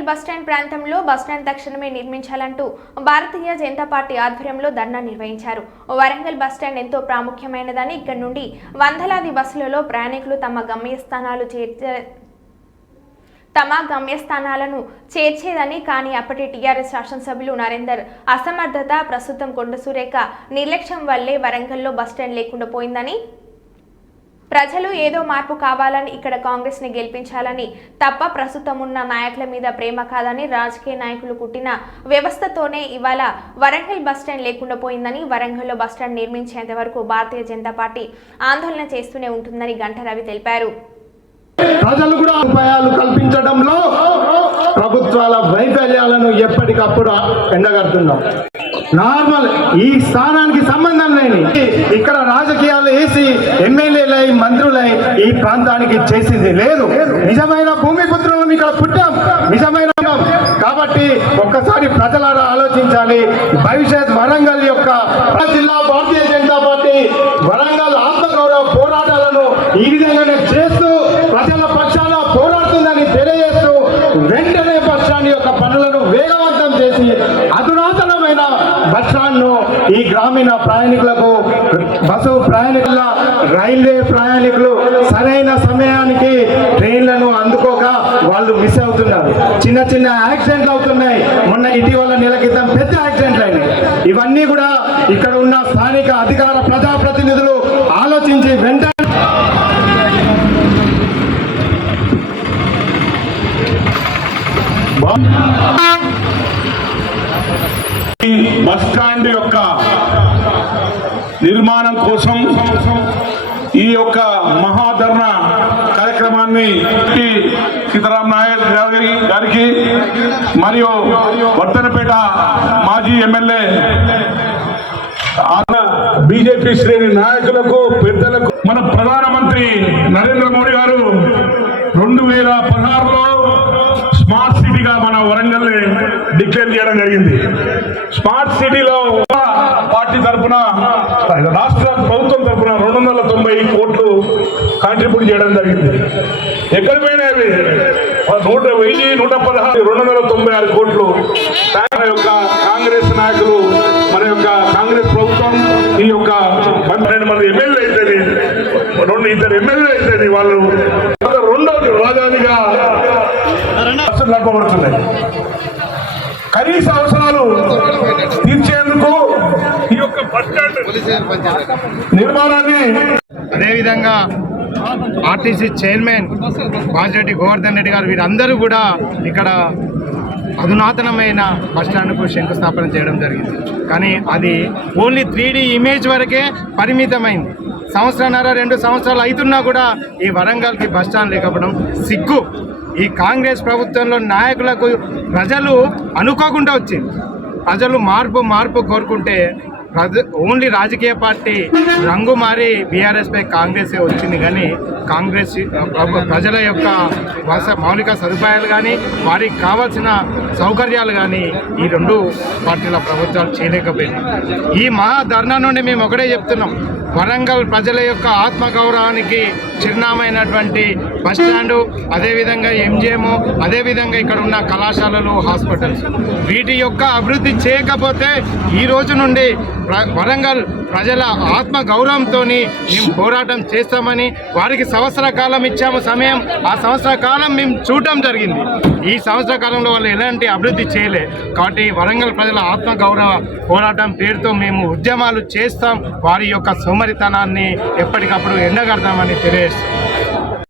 Warangal bus stand ప్రాంతంలో bus stand తక్షణమే నిర్మించాలంటూ Bharatiya Janata party ఆధ్వర్యంలో ధర్నా నిర్వహించారు. వరంగల్ బస్టాండ్ ఎంతో ప్రాముఖ్యమైనదని ఇక్కడి నుండి వందలాది బస్సులలో ప్రయాణికులు తమ గమ్యస్థానాలను చేర్చేదని, కానీ అప్పటి టీఆర్ఎస్ శాసనసభ్యులు నరేందర్ అసమర్థత, ప్రస్తుతం కొండ సురేఖ నిర్లక్ష్యం వల్లే వరంగల్లో బస్టాండ్ లేకుండా పోయిందని, ప్రజలు ఏదో మార్పు కావాలని ఇక్కడ కాంగ్రెస్ ని గెలిపించాలని తప్ప ప్రస్తుతం ఉన్న నాయకుల మీద ప్రేమ కాదని, రాజకీయ నాయకులు కుట్టిన వ్యవస్థతోనే ఇవాళ వరంగల్ బస్టాండ్ లేకుండా పోయిందని, వరంగల్లో బస్టాండ్ నిర్మించేంత వరకు భారతీయ జనతా పార్టీ ఆందోళన చేస్తూనే ఉంటుందని గంట రవి తెలిపారు. ప్రజలు కూడా ఉపాయాలు కల్పించడంలో ప్రభుత్వాల వైఫల్యాలను ఎప్పటికప్పుడు ఎండగడుతున్నాం. నార్మల్ ఈ స్థానానికి సంబంధం లేని ఇక్కడ రాజకీయాలు వేసి ఎమ్మెల్యేలై మంత్రులై ఈ ప్రాంతానికి చేసింది లేదు. నిజమైన భూమిపుత్రులను ఇక్కడ పుట్టాం, నిజమైన కాబట్టి ఒక్కసారి ప్రజలారా ఆలోచించాలి. భవిష్యత్ వరంగల్ యొక్క జిల్లా భారతీయ జనతా పార్టీ వరంగల్ ఆత్మగౌరవ పోరాటాలను ఈ విధంగానే చేస్తూ ప్రజల పక్షాన పోరాడుతుందని తెలియజేస్తూ వెంటనే బస్టాండ్ యొక్క పనులను వేగవంతం చేసి అధునాతనమైన బస్టాండ్ను ఈ గ్రామీణ ప్రయాణికులకు, బస్సు ప్రయాణికుల, రైల్వే ప్రయాణికులు సరైన సమయానికి ట్రైన్లను అందుకోక వాళ్ళు మిస్ అవుతున్నారు. చిన్న చిన్న యాక్సిడెంట్లు అవుతున్నాయి. మొన్న ఇటీవల నెల క్రితం పెద్ద యాక్సిడెంట్లు అయినాయి. ఇవన్నీ కూడా ఇక్కడ ఉన్న స్థానిక అధికార ప్రజాప్రతినిధులు ఆలోచించి వెంటనే బస్ స్టాండ్ యొక్క నిర్మాణం కోసం ఈ యొక్క మహాధర్నా కార్యక్రమాన్ని సీతారాం నాయక్ గారికి మరియు వర్ధనపేట మాజీ ఎమ్మెల్యే బీజేపీ శ్రేణి నాయకులకు, పెద్దలకు, మన ప్రధానమంత్రి నరేంద్ర మోడీ గారు 2016లో స్మార్ట్ సిటీగా మన వరంగల్ డిక్లేర్ చేయడం జరిగింది. స్మార్ట్ సిటీలో పార్టీ తరఫున, రాష్ట్ర ప్రభుత్వం తరఫున 290 కోట్లు కాంట్రిబ్యూట్ చేయడం జరిగింది. ఎక్కడ పోయినాయి? 1,116 296 కోట్లు మన యొక్క కాంగ్రెస్ నాయకులు, మన యొక్క కాంగ్రెస్ ప్రభుత్వం, ఈ యొక్క 12 మంది ఎమ్మెల్యే అయితే, 2 ఎమ్మెల్యే అయితే వాళ్ళు రెండో రాజధానిగా నడపబడుతున్నాయి. కనీస అవసరాలు తీర్చేందుకు ఈ యొక్క బస్టాండ్ నిర్మాణాన్ని, అదేవిధంగా ఆర్టీసీ చైర్మన్ బాజిరెడ్డి గోవర్ధన్ రెడ్డి గారు వీరందరూ కూడా ఇక్కడ అధునాతనమైన బస్టాండ్కు శంకుస్థాపన చేయడం జరిగింది. కానీ అది ఓన్లీ 3D ఇమేజ్ వరకే పరిమితమైంది. 1.5-2 సంవత్సరాలు అవుతున్నా కూడా ఈ వరంగల్కి బస్టాండ్ లేకపోవడం సిగ్గు. ఈ కాంగ్రెస్ ప్రభుత్వంలో నాయకులకు ప్రజలు అనుకోకుండా వచ్చింది. ప్రజలు మార్పు కోరుకుంటే ఓన్లీ రాజకీయ పార్టీ రంగు మారి బీఆర్ఎస్పై కాంగ్రెస్ వచ్చింది. కానీ కాంగ్రెస్ ప్రజల యొక్క మౌలిక సదుపాయాలు కానీ, వారికి కావాల్సిన సౌకర్యాలు కానీ ఈ 2 పార్టీల ప్రభుత్వాలు చేయలేకపోయింది. ఈ మహా ధర్నా నుండి మేము ఒకటే చెప్తున్నాం, వరంగల్ ప్రజల యొక్క ఆత్మగౌరవానికి చిరునామైనటువంటి బస్టాండు, అదేవిధంగా MGM, అదేవిధంగా ఇక్కడ ఉన్న కళాశాలలు, హాస్పిటల్స్, వీటి యొక్క అభివృద్ధి చేయకపోతే ఈ రోజు నుండి వరంగల్ ప్రజల ఆత్మగౌరవంతో మేము పోరాటం చేస్తామని, వారికి సంవత్సర కాలం ఇచ్చాము సమయం. ఆ సంవత్సర కాలం మేము చూడటం జరిగింది. ఈ సంవత్సర కాలంలో వాళ్ళు ఎలాంటి అభివృద్ధి చేయలే. కాబట్టి వరంగల్ ప్రజల ఆత్మగౌరవ పోరాటం పేరుతో మేము ఉద్యమాలు చేస్తాం. వారి యొక్క సోమరితనాన్ని ఎప్పటికప్పుడు ఎండగడతామని తెలియజేస్తాం.